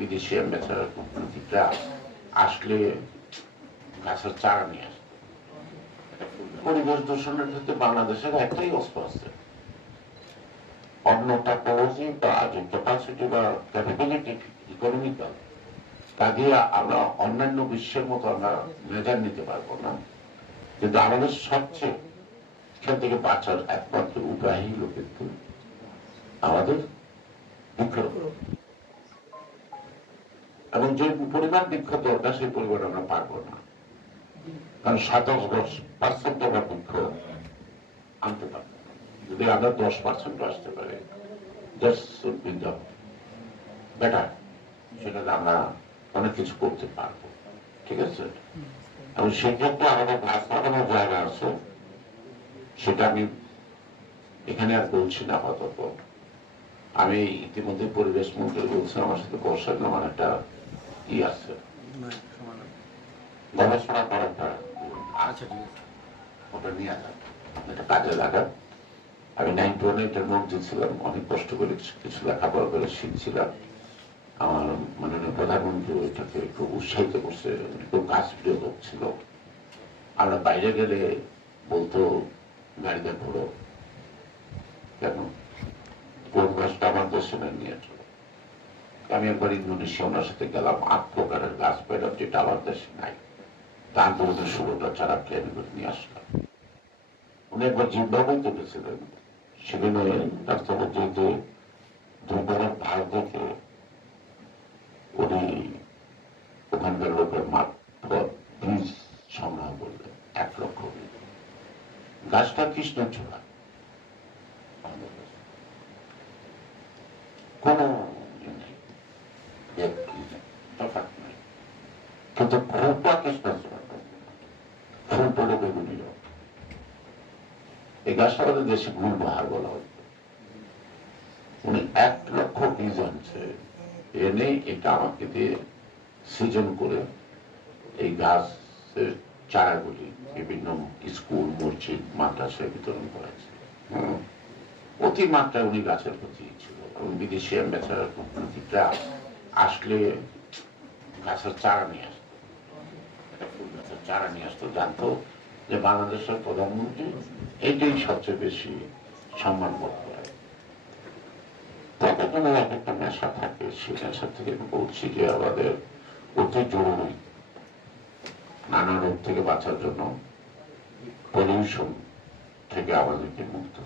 বিদেশি অ্যাম্বাসেডর কূটনীতিকরা আসলে গাছের চারা নিয়ে আসে। পরিবেশ দূষণের ক্ষেত্রে বাংলাদেশের একটাই অস্ত্র আছে, অন্য টেকনোলজি বা যে ক্যাপাসিটি বা ক্যাপাবিলিটি ইকোনমিক্যাল, তা দিয়ে আমরা অন্যান্য বিশ্বের মতো আমরা মেজার নিতে পারবো না, কিন্তু আমাদের সবচেয়ে এখান থেকে বাঁচার একমাত্র উপায় হলো কিন্তু আমাদের বৃক্ষরোপণ। এবং যে পরিমাণ বৃক্ষ দরকার সেই পরিমাণ আমরা পারবো না, কারণ 27% আমরা বৃক্ষ আনতে পারবো। যদি আমরা 10% আসতে পারি, বেটার, সেটাতে আমরা অনেক কিছু করতে পারবো। ঠিক আছে, এবং সেক্ষেত্রে আমাদের গাছ লাগানোর জায়গা আছে, সেটা আমি এখানে আর বলছি না আপাতত। আমি ইতিমধ্যে পরিবেশ মন্ত্রী বলছেন আমার সাথে বসার আমার একটা আছে গবেষণা করার ওটা নিয়ে আসা, এটা কাজে লাগা। আমি 9 এটার মধ্যে ছিলাম, অনেক কষ্ট করে কিছু লেখাপড়া করে শিখছিলাম। আমার মাননীয় প্রধানমন্ত্রী ওইটাকে খুব উৎসাহিত করছে, খুব কাজপ্রিয় লোক ছিল। আমরা বাইরে গেলে বলতো গাড়িতে ঘোরো কেন, কোন গাছটা আমার দেশে নিয়ে চলো। আমি একবার ইন্দোনেশিয়া ওনার সাথে গেলাম, 8 প্রকারের গাছ পেলাম যেটা আমার দেশে নাই, তার মধ্যে 16টা চারা প্লেন করে নিয়ে আসলাম। উনি একবার জিম্বাবুয়ে গেছিলেন, সেখানে রাস্তাপথে যে দুর্বারের ভাগ দেখে উনি ওখানকার লোকের মাত্র বীজ সংগ্রহ করলেন, 1 লক্ষ বীজ। গাছটা কৃষ্ণচূড়া, কোন তফাৎ নাই, কিন্তু ফুলটা কৃষ্ণচূড়া, ফুল পড়ে বেগুনি রঙ। এই গাছটা আমাদের দেশে গুলবাহার বলা হতো। উনি 1 লক্ষ বীজ আনছে, এনে এটা আমাকে দিয়ে সৃজন করে এই গাছের চারাগুলি বিভিন্ন স্কুল, মসজিদ, মাদ্রাসায় বিতরণ করেছে। অতিমাত্রায় উনি গাছের প্রতি ছিল, এবং বিদেশি অ্যাম্বাসেডর কূটনীতিকরা আসলে গাছের চারা নিয়ে আসতো, ফুল গাছের চারা নিয়ে আসতো, জানতো যে বাংলাদেশের প্রধানমন্ত্রী এটাই সবচেয়ে বেশি সম্মান বোধ করে। ততক্ষণে এক একটা নেশা থাকে, সেই নেশা থেকে বলছি যে আমাদের অতি জরুরি নানা রোগ থেকে বাঁচার জন্য পলিউশন থেকে আমাদেরকে মুক্ত